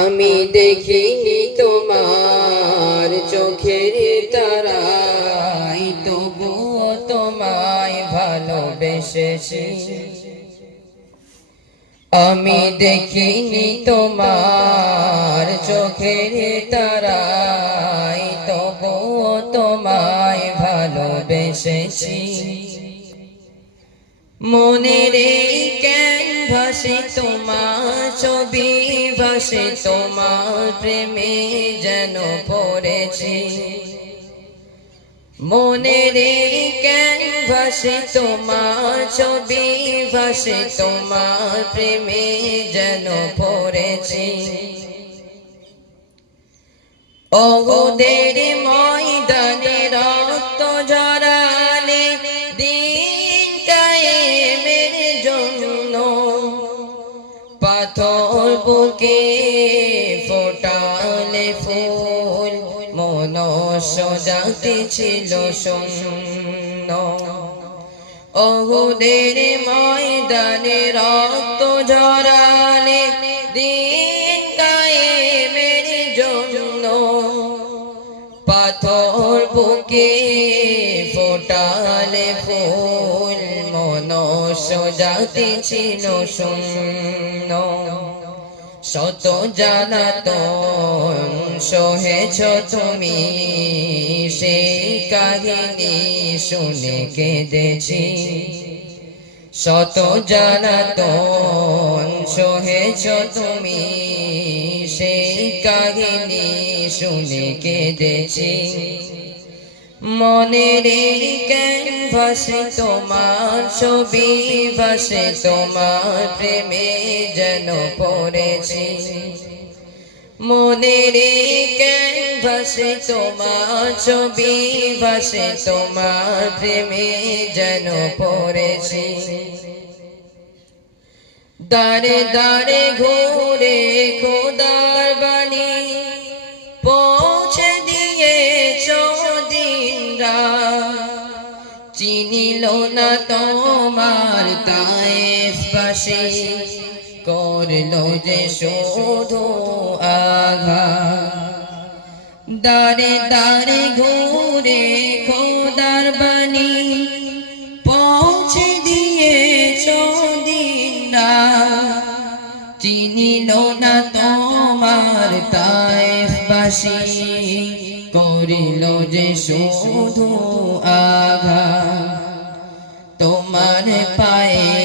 আমি দেখিনি তোমার চোখের তারাই, তবুও তোমায় ভালোবেসেছি। আমি দেখিনি তোমার চোখের তারাই, তবুও তোমায় ভালোবেসেছি। মনের এই ক্যানভাসে তোমার ছবি ভাসে, তোমার প্রেমে যেন পড়েছি। মনের এই ক্যানভাসে তোমার ছবি ভাসে, তোমার প্রেমে যেন পড়েছি। ওহুদের ময়দানে রক্ত ঝরালে দিন কায়েমের জন্য, পাথর বুকে ফোটালে ফুল, মনুষ্য জাতি ছিল শূন্য। ওহুদের ময়দানে রক্ত ঝরালে দিন কায়েমের জন্য, পাথর বুকে ফোটালে ফুল, মনুষ্য জাতি ছিল শূন্য। শত জ্বালাতন সহেছ তুমি, সেই কাহিনী শুনে কেঁদেছি। শত জ্বালাতন সহেছ তুমি, সেই কাহিনী শুনে কেঁদেছি। মনের এই ক্যানভাসে তোমার ছবি ভাসে, তোমার প্রেমে যেন পড়েছি। মনের এই ক্যানভাসে তোমার ছবি ভাসে, তোমার প্রেমে যেন পড়েছি। দাঁড়ে দাঁড়ে ঘুরে খোদার বাণী পৌঁছে দিয়েছ দিন রাত, চিনিল না তোমার তায়েফবাসী, করলো যে শুধু আঘাত। দাঁড়ে দাঁড়ে ঘুরে খোদার বাণী পৌঁছে দিয়েছ দিন রাত, চিনিল না তোমার তায়েফবাসী, করিল যে শুধু আঘাত। তোমার পায়ে